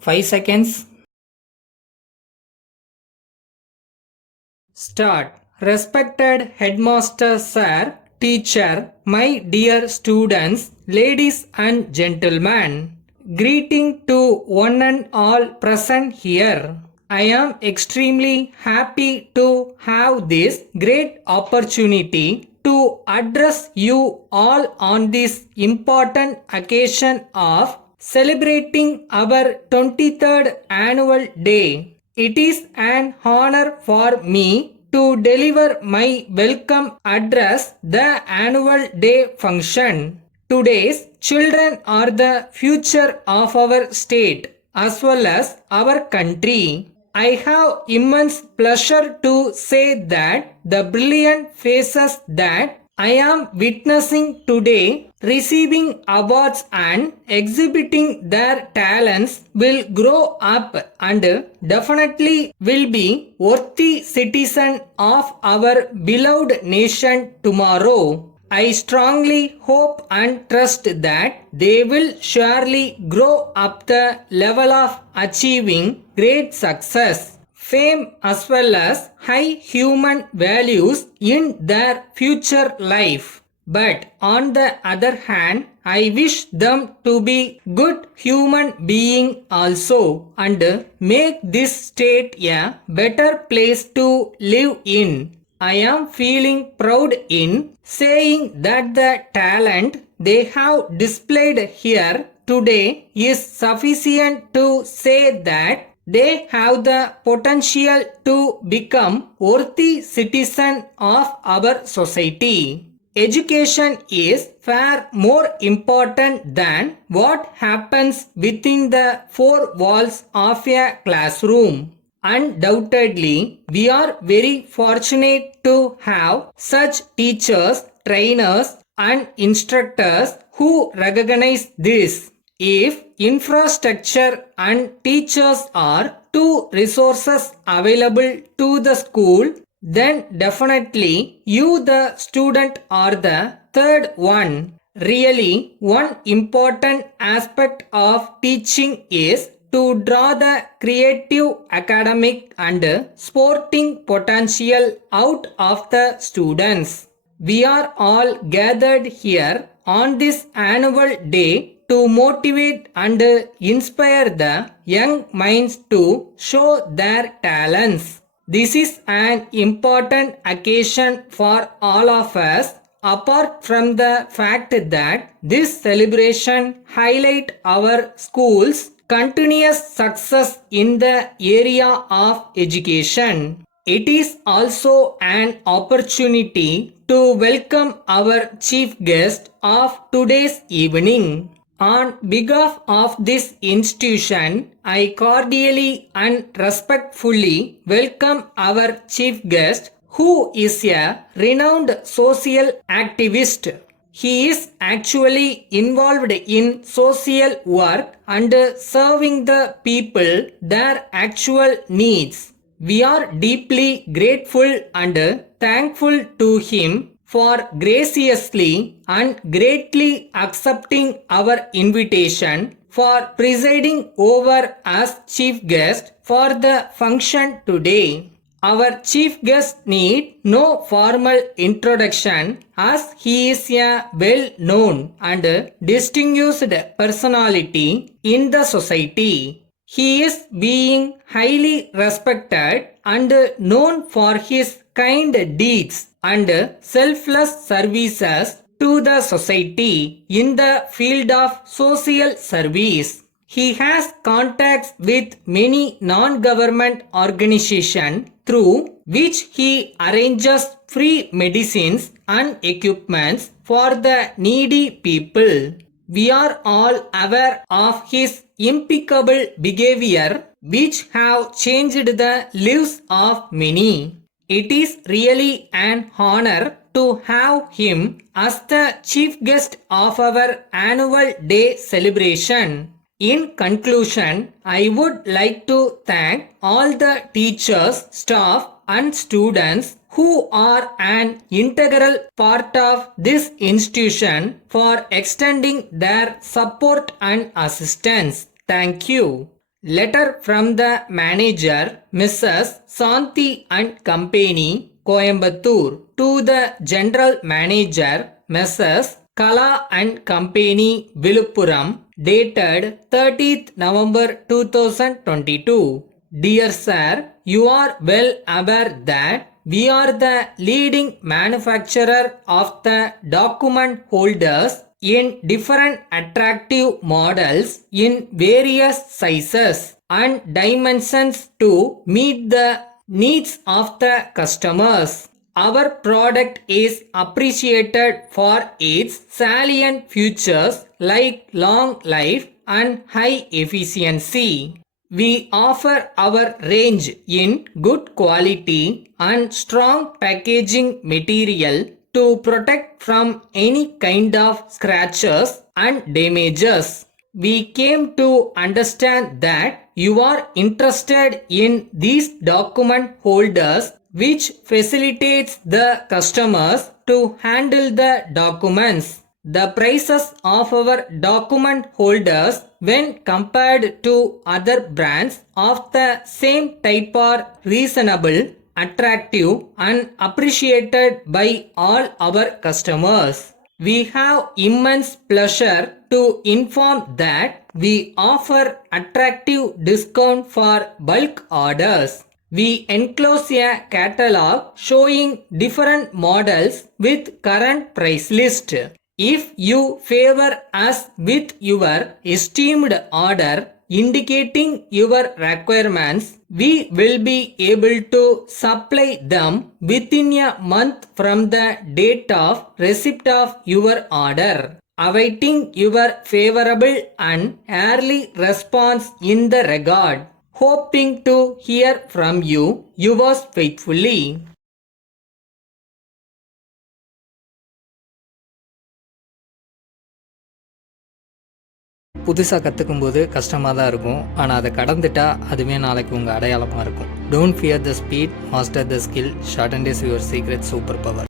5 seconds. Start. Respected headmaster sir, teacher, my dear students, ladies and gentlemen. Greeting to one and all present here. I am extremely happy to have this great opportunity to address you all on this important occasion of celebrating our 23rd annual day. It is an honor for me to deliver my welcome address the annual day function. Today's children are the future of our state as well as our country. I have immense pleasure to say that the brilliant faces that I am witnessing today receiving awards and exhibiting their talents will grow up and definitely will be worthy citizen of our beloved nation tomorrow. I strongly hope and trust that they will surely grow up the level of achieving great success, fame as well as high human values in their future life. But on the other hand, I wish them to be good human being also and make this state a better place to live in. I am feeling proud in saying that the talent they have displayed here today is sufficient to say that they have the potential to become worthy citizen of our society. Education is far more important than what happens within the four walls of a classroom. Undoubtedly, we are very fortunate to have such teachers, trainers, and instructors who recognize this. If infrastructure and teachers are two resources available to the school, then definitely you, the student, are the third one. Really, one important aspect of teaching is to draw the creative, academic and sporting potential out of the students. We are all gathered here on this annual day to motivate and inspire the young minds to show their talents. This is an important occasion for all of us. Apart from the fact that this celebration highlights our school's continuous success in the area of education, it is also an opportunity to welcome our chief guest of today's evening. On behalf of this institution, I cordially and respectfully welcome our chief guest, who is a renowned social activist. He is actually involved in social work and serving the people their actual needs. We are deeply grateful and thankful to him for graciously and greatly accepting our invitation for presiding over as chief guest for the function today. Our chief guest need no formal introduction as he is a well-known and distinguished personality in the society. He is being highly respected and known for his kind deeds and selfless services to the society in the field of social service. He has contacts with many non-government organizations through which he arranges free medicines and equipments for the needy people. We are all aware of his impeccable behavior which have changed the lives of many. It is really an honor to have him as the chief guest of our annual day celebration. In conclusion, I would like to thank all the teachers, staff and students who are an integral part of this institution for extending their support and assistance. Thank you. Letter from the manager, Mrs. Santi and Company, Coimbatore, to the general manager, Mrs. Kala and Company, Viluppuram, dated 30th November 2022. Dear sir, you are well aware that we are the leading manufacturer of the document holders in different attractive models in various sizes and dimensions to meet the needs of the customers. Our product is appreciated for its salient features like long life and high efficiency. We offer our range in good quality and strong packaging material to protect from any kind of scratches and damages. We came to understand that you are interested in these document holders which facilitates the customers to handle the documents. The prices of our document holders when compared to other brands of the same type are reasonable, attractive and appreciated by all our customers. We have immense pleasure to inform that we offer attractive discount for bulk orders. We enclose a catalog showing different models with current price list. If you favor us with your esteemed order indicating your requirements, we will be able to supply them within a month from the date of receipt of your order. Awaiting your favorable and early response in the regard. Hoping to hear from you, yours faithfully. புதுசாக கற்றுக்கும்போது கஷ்டமாக தான் இருக்கும், ஆனால் அதை கடந்துட்டா அதுவே நாளைக்கு உங்கள் அடையாளமாக இருக்கும். Don't fear the speed, master the skill, shorten is your secret super power.